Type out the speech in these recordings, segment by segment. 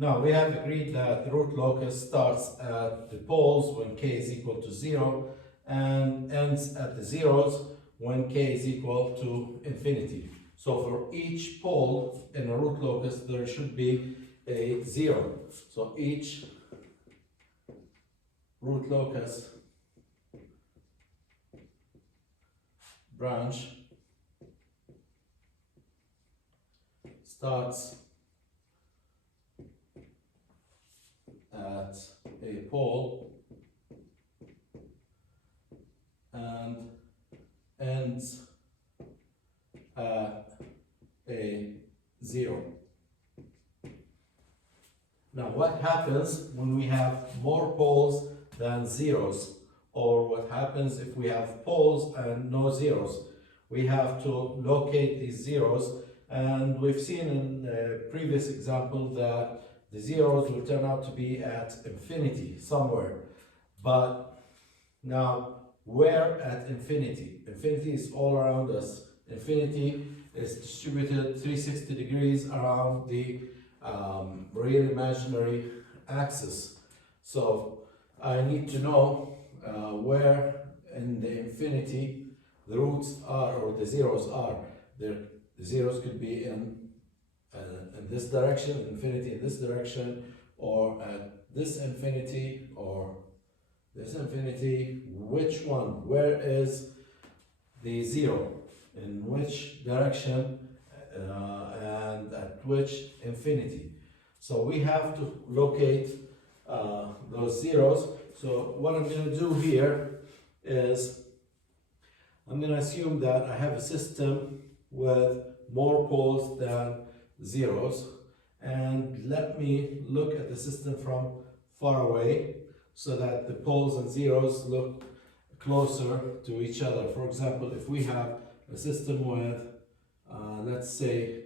Now we have agreed that the root locus starts at the poles when k is equal to 0 and ends at the zeros when k is equal to infinity. So for each pole in a root locus there should be a 0. So each root locus branch starts at a pole and ends at a 0. Now what happens when we have more poles than zeros, or what happens if we have poles and no zeros? We have to locate these zeros, and we've seen in the previous example that the zeros will turn out to be at infinity somewhere. But now, where at infinity? Infinity is all around us. Infinity is distributed 360 degrees around the real imaginary axis. So I need to know where in the infinity the roots are, or the zeros are. The zeros could be in this direction, infinity in this direction, or at this infinity, or this infinity. Which one? Where is the zero? In which direction and at which infinity? So we have to locate those zeros. So what I'm going to do here is I'm going to assume that I have a system with more poles than zeros, and let me look at the system from far away so that the poles and zeros look closer to each other. For example, if we have a system with let's say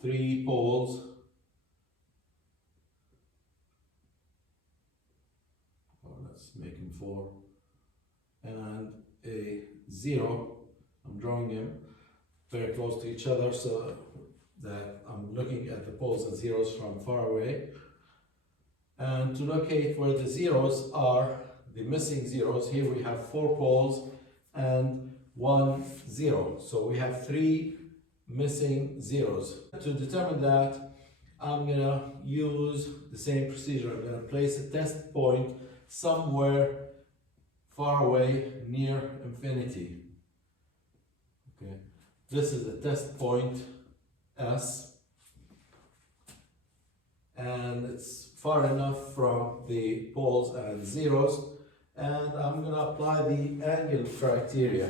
3 poles, or let's make them 4, and a 0, I'm drawing them very close to each other so that I'm looking at the poles and zeros from far away. And to locate where the zeros are, the missing zeros, here we have 4 poles and 1 0. So we have 3 missing zeros. To determine that, I'm going to use the same procedure. I'm going to place a test point somewhere far away near infinity. Okay. This is the test point S, and it's far enough from the poles and zeros, and I'm going to apply the angle criteria.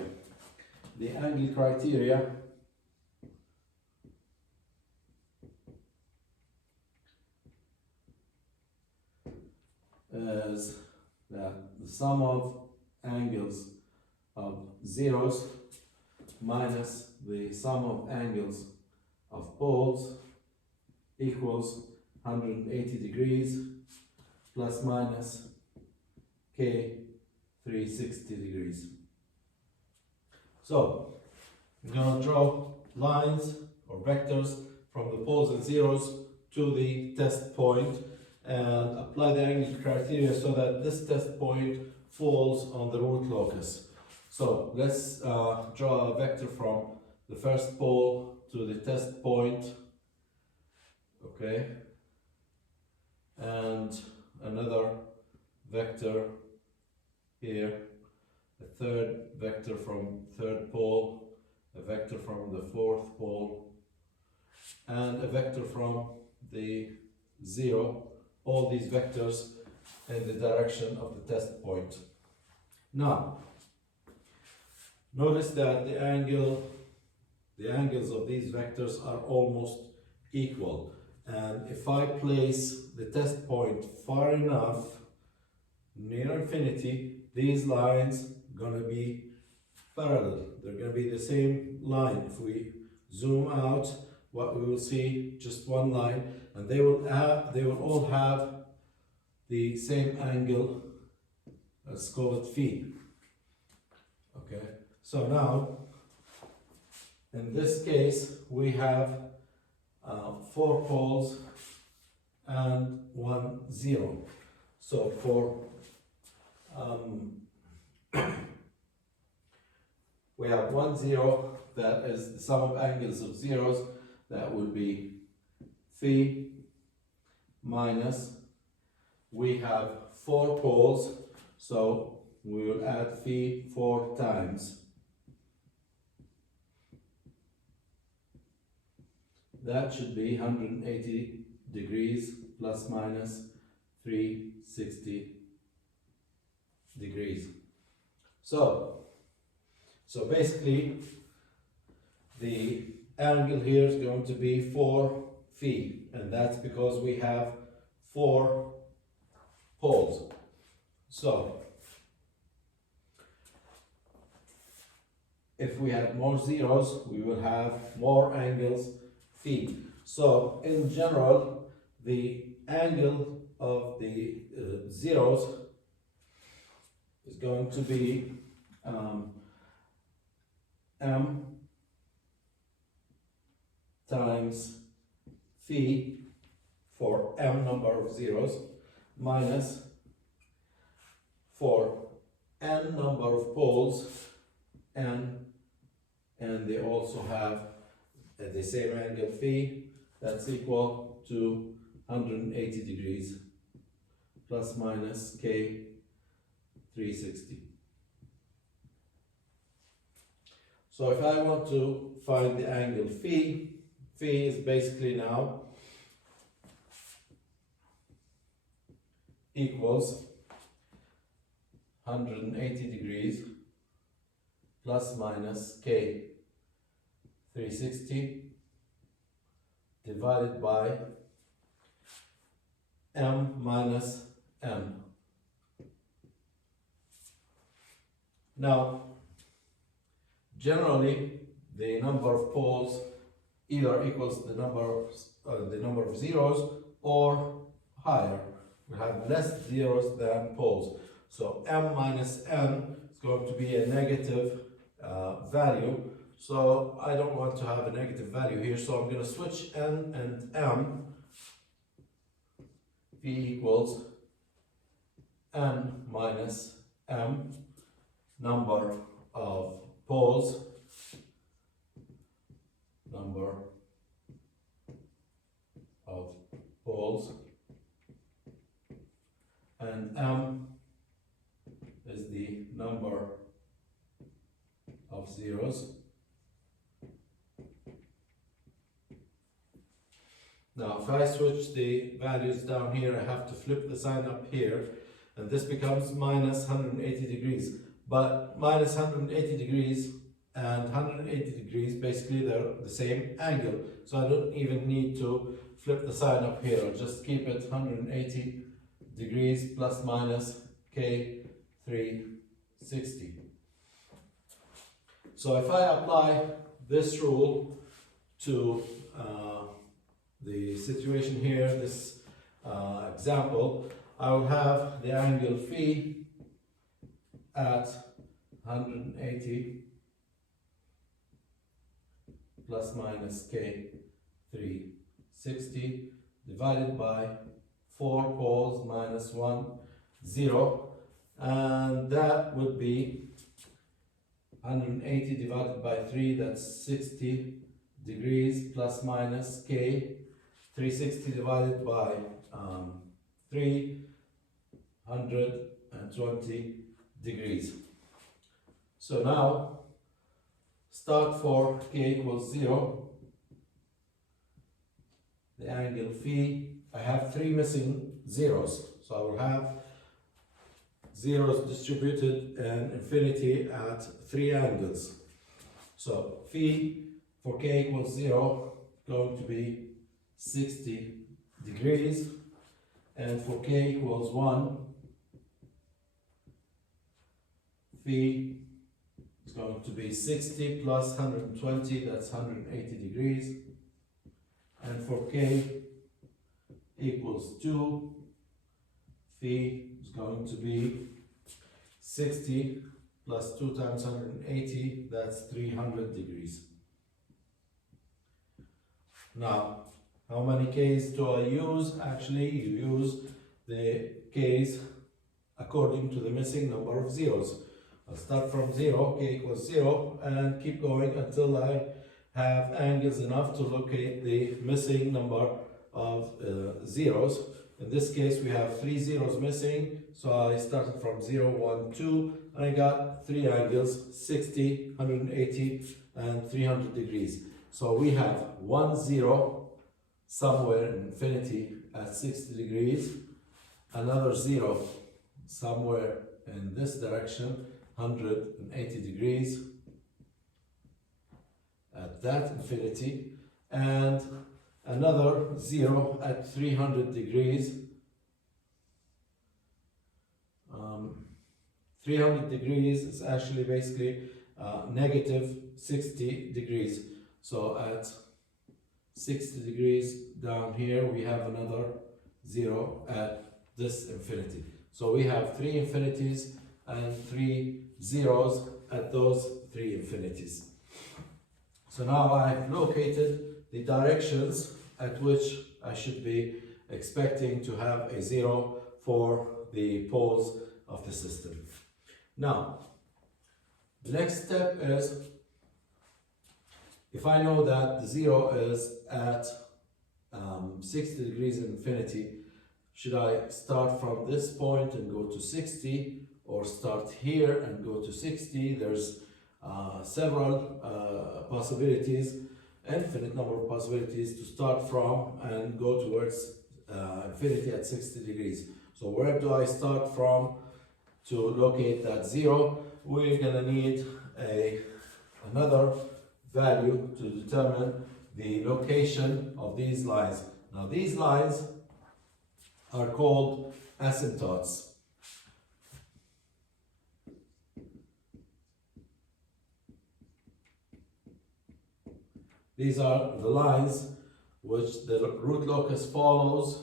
The angle criteria is that the sum of angles of zeros minus the sum of angles of poles equals 180 degrees plus minus k 360 degrees. So I'm going to draw lines or vectors from the poles and zeros to the test point and apply the angle criteria so that this test point falls on the root locus. So let's draw a vector from the first pole to the test point, okay, and another vector here, a third vector from third pole, a vector from the fourth pole, and a vector from the 0, all these vectors in the direction of the test point. Now, notice that the angles of these vectors are almost equal, and if I place the test point far enough near infinity, these lines are going to be parallel. They're going to be the same line. If we zoom out, what we will see, just one line, and they will all have the same angle. Let's call it phi. Okay, so now in this case we have 4 poles and 1, 0. So for we have 1, 0, that is the sum of angles of zeros, that would be phi minus, we have 4 poles, so we will add phi 4 times. That should be 180 degrees plus minus 360 degrees. So basically the angle here is going to be 4 phi, and that's because we have 4 poles. So if we have more zeros, we will have more angles phi. So in general, the angle of the zeros is going to be m times phi for m number of zeros minus for n number of poles n, and they also have the same angle phi, that's equal to 180 degrees plus minus k 360. So if I want to find the angle phi, phi is basically now equals 180 degrees plus minus k 360 divided by m minus n. Now, generally, the number of poles either equals the number of zeros or higher. We have less zeros than poles. So m minus n is going to be a negative value. So I don't want to have a negative value here. So I'm going to switch n and m. Phi equals n minus m, number of poles, and m is the number of zeros. Now, if I switch the values down here, I have to flip the sign up here, and this becomes minus 180 degrees. But minus 180 degrees and 180 degrees, basically they're the same angle. So I don't even need to flip the sign up here. I'll just keep it 180 degrees plus minus k 360. So if I apply this rule to the situation here, this example, I will have the angle phi at 180 plus minus k 360 divided by 4 poles minus 1, 0, and that would be 180 divided by 3, that's 60 degrees plus minus k 360 divided by 320 degrees. So now start for k equals 0, the angle phi. I have 3 missing zeros, so I will have zeros distributed in infinity at 3 angles. So phi for k equals 0 going to be 60 degrees, and for k equals 1, phi is going to be 60 plus 120, that's 180 degrees, and for k equals 2, phi is going to be 60 plus 2 times 180, that's 300 degrees. Now, How many Ks do I use? Actually, you use the Ks according to the missing number of zeros. I'll start from 0, K equals 0, and keep going until I have angles enough to locate the missing number of zeros. In this case, we have 3 zeros missing, so I started from 0, 1, 2, and I got 3 angles, 60, 180, and 300 degrees. So we have 1 0 somewhere in infinity at 60 degrees, another 0 somewhere in this direction, 180 degrees at that infinity, and another 0 at 300 degrees. 300 degrees is actually basically negative 60 degrees. So at 60 degrees down here, we have another 0 at this infinity. So we have 3 infinities and 3 zeros at those 3 infinities. So now I've located the directions at which I should be expecting to have a 0 for the poles of the system. Now, the next step is, if I know that the 0 is at 60 degrees in infinity, should I start from this point and go to 60, or start here and go to 60? There's several possibilities, infinite number of possibilities to start from and go towards infinity at 60 degrees. So where do I start from to locate that 0? We're gonna need another value to determine the location of these lines. Now these lines are called asymptotes. These are the lines which the root locus follows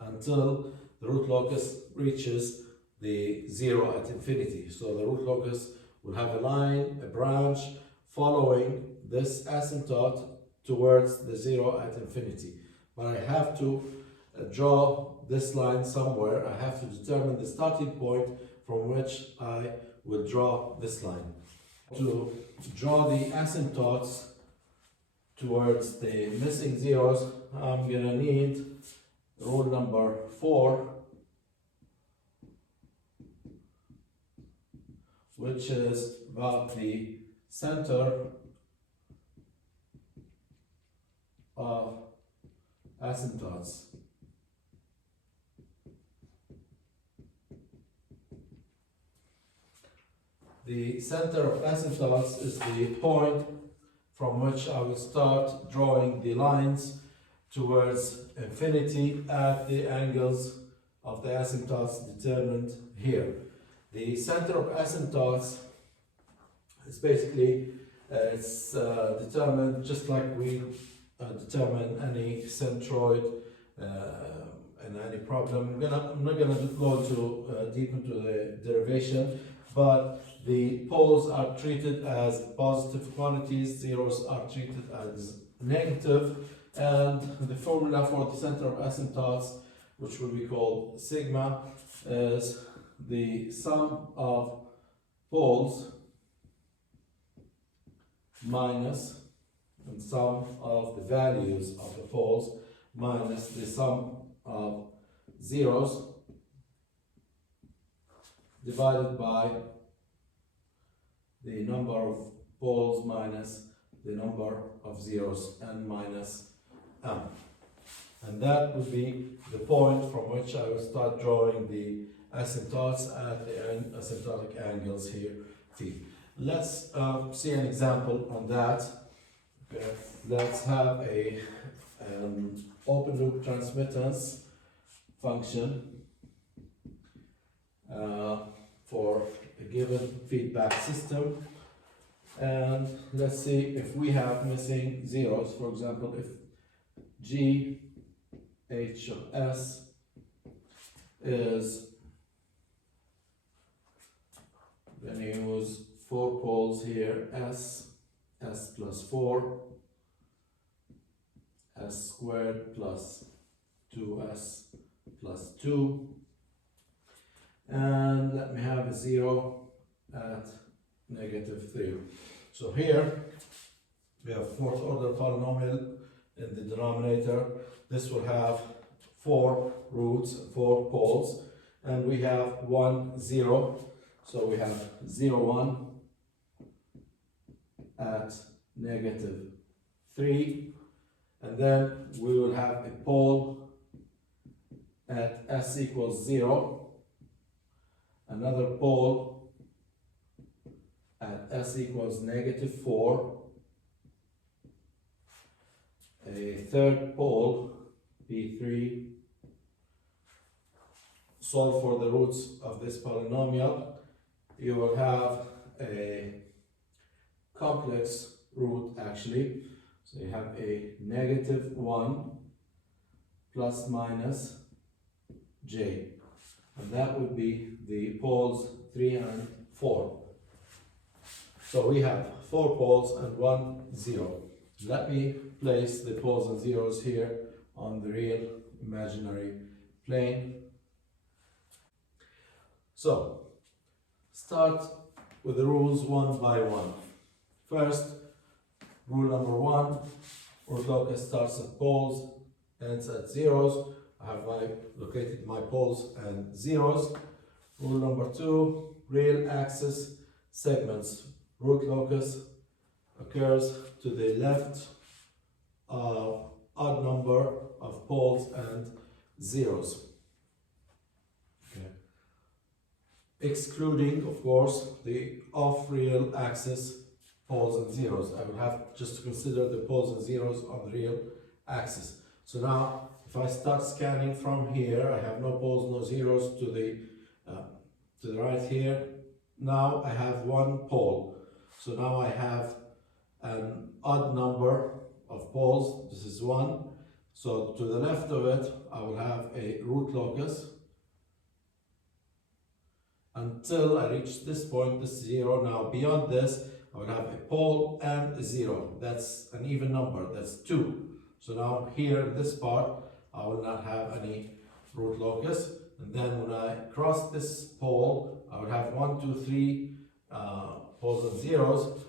until the root locus reaches the 0 at infinity. So the root locus will have a line, a branch, following this asymptote towards the 0 at infinity. But I have to draw this line somewhere. I have to determine the starting point from which I will draw this line. To draw the asymptotes towards the missing zeros, I'm gonna need rule number 4, which is about the center of asymptotes. The center of asymptotes is the point from which I will start drawing the lines towards infinity at the angles of the asymptotes determined here. The center of asymptotes is basically determined just like we determine any centroid in any problem. I'm not going to go into deep into the derivation, but the poles are treated as positive quantities, zeros are treated as negative, and the formula for the center of asymptotes, which will be called sigma, is the sum of poles minus the sum of the values of the poles minus the sum of zeros divided by the number of poles minus the number of zeros, n minus m. And that would be the point from which I will start drawing the asymptotes at the asymptotic angles here, T. Let's see an example on that. Okay. Let's have a open loop transmittance function for a given feedback system, and let's see if we have missing zeros. For example, if G H of S is, then you use 4 poles here, S plus 4, s squared plus 2s plus 2. And let me have a 0 at -3. So here we have fourth order polynomial in the denominator. This will have 4 roots, 4 poles, and we have 1, 0. So we have 0, 1 at -3, and then we will have a pole at s equals 0, another pole at s equals -4, a third pole, P3. Solve for the roots of this polynomial. You will have a complex root actually. So you have a -1 plus minus j. And that would be the poles 3 and 4. So we have 4 poles and 1 0. Let me place the poles and zeros here on the real imaginary plane. So, start with the rules one by one. First, rule number 1, root locus starts at poles, ends at zeros. I have located my poles and zeros. Rule number 2, real axis segments. Root locus occurs to the left of odd number of poles and zeros. Okay. Excluding, of course, the off-real axis poles and zeros. I will have just to consider the poles and zeros on the real axis. So now, if I start scanning from here, I have no poles, no zeros to the right here. Now I have 1 pole. So now I have an odd number of poles. This is 1. So to the left of it, I will have a root locus until I reach this point, this 0. Now beyond this, I will have a pole and a 0. That's an even number, that's 2. So now here in this part, I will not have any root locus. And then when I cross this pole, I will have 1, 2, 3 poles and zeros.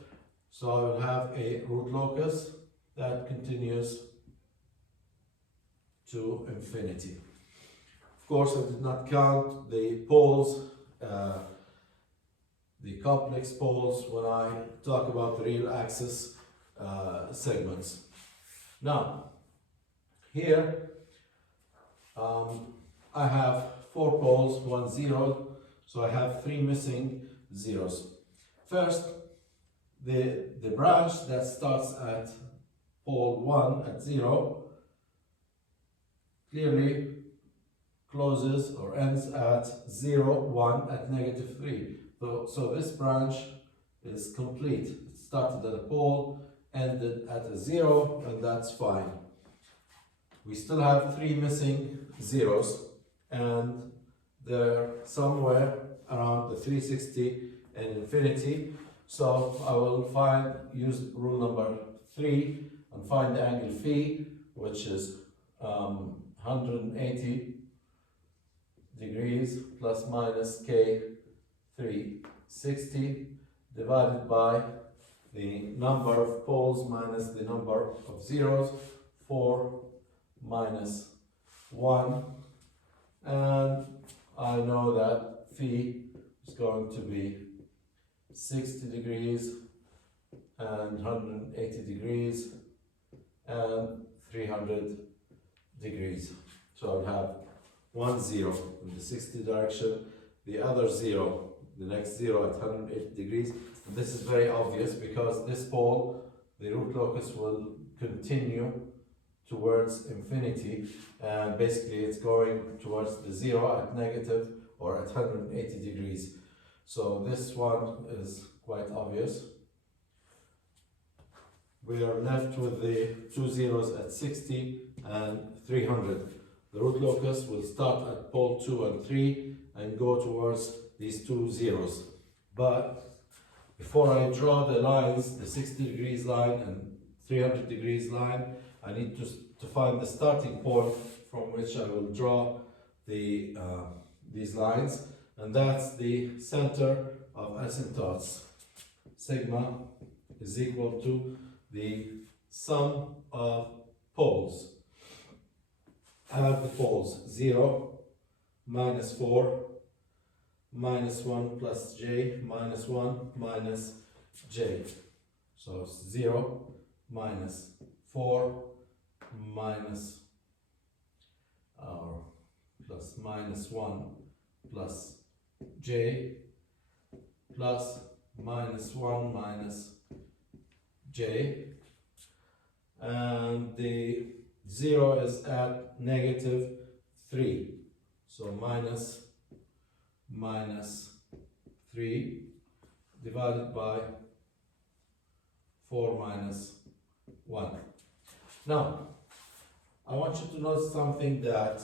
So I will have a root locus that continues to infinity. Of course, I did not count the poles, the complex poles, when I talk about the real axis segments. Now, here I have 4 poles, 1 0, so I have 3 missing zeros. First, the branch that starts at pole 1 at 0 clearly closes or ends at 0, 1 at -3. So this branch is complete. It started at a pole, ended at a 0, and that's fine. We still have 3 missing zeros, and they're somewhere around the 360 and infinity. So I will use rule number 3 and find the angle phi, which is 180 degrees plus minus k 360 divided by the number of poles minus the number of zeros, 4 minus 1, and I know that phi is going to be 60 degrees and 180 degrees and 300 degrees. So I'll have 1 0 in the 60 direction, the other 0, the next 0 at 180 degrees. And this is very obvious because this pole, the root locus, will continue towards infinity, and basically it's going towards the 0 at negative or at 180 degrees. So this one is quite obvious. We are left with the 2 zeros at 60 and 300. The root locus will start at pole 2 and 3 and go towards these 2 zeros. But before I draw the lines, the 60 degrees line and 300 degrees line, I need to to find the starting point from which I will draw the these lines, and that's the center of asymptotes. Sigma is equal to the sum of poles. I have the poles 0, minus 4, minus 1 plus j, minus 1 minus j. So 0, minus 4, minus plus minus 1 plus j, plus minus 1 minus j, and the 0 is at negative 3, so minus 3 divided by 4 minus 1. Now, I want you to notice something, that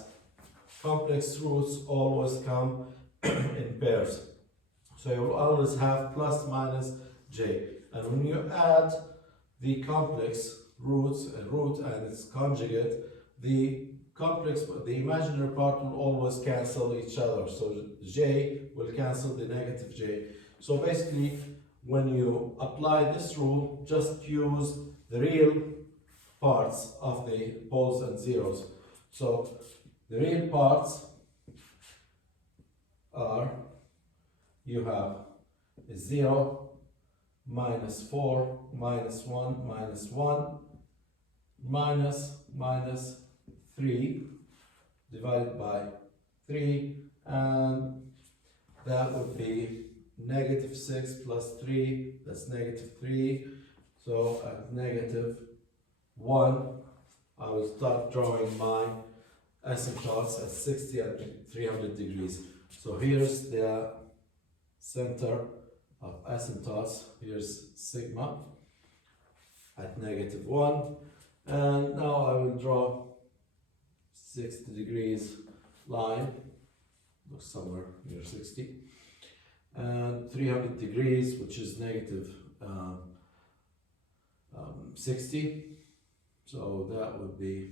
complex roots always come in pairs. So you will always have plus minus j. And when you add the complex roots, a root and its conjugate, the imaginary part will always cancel each other. So j will cancel the negative j. So basically, when you apply this rule, just use the real parts of the poles and zeros. So the real parts are, you have 0, minus 4, minus 1, minus 1, minus 3 divided by 3, and that would be negative 6 plus 3, that's negative 3. So at negative 1, I will start drawing my asymptotes at 60 and 300 degrees. So here's the center of asymptotes. Here's sigma at negative 1, and now I will draw 60 degrees line, looks somewhere near 60, and 300 degrees, which is negative 60, so that would be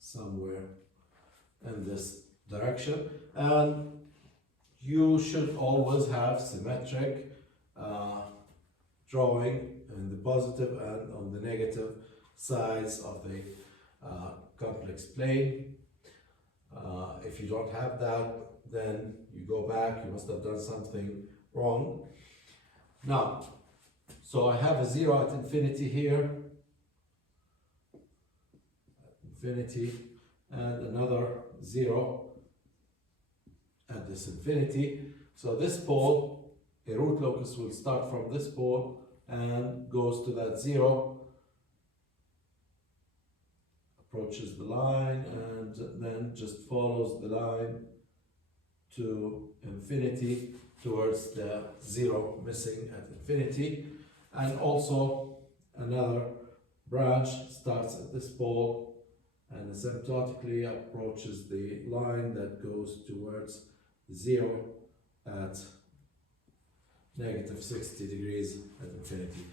somewhere in this direction. And you should always have symmetric drawing in the positive and on the negative sides of the complex plane. If you don't have that, then you go back, you must have done something wrong. Now, so I have a 0 at infinity here, infinity, and another 0 at this infinity. So this pole, a root locus will start from this pole and goes to that 0, approaches the line, and then just follows the line to infinity towards the 0 missing at infinity. And also another branch starts at this pole and asymptotically approaches the line that goes towards 0 at negative 60 degrees at infinity.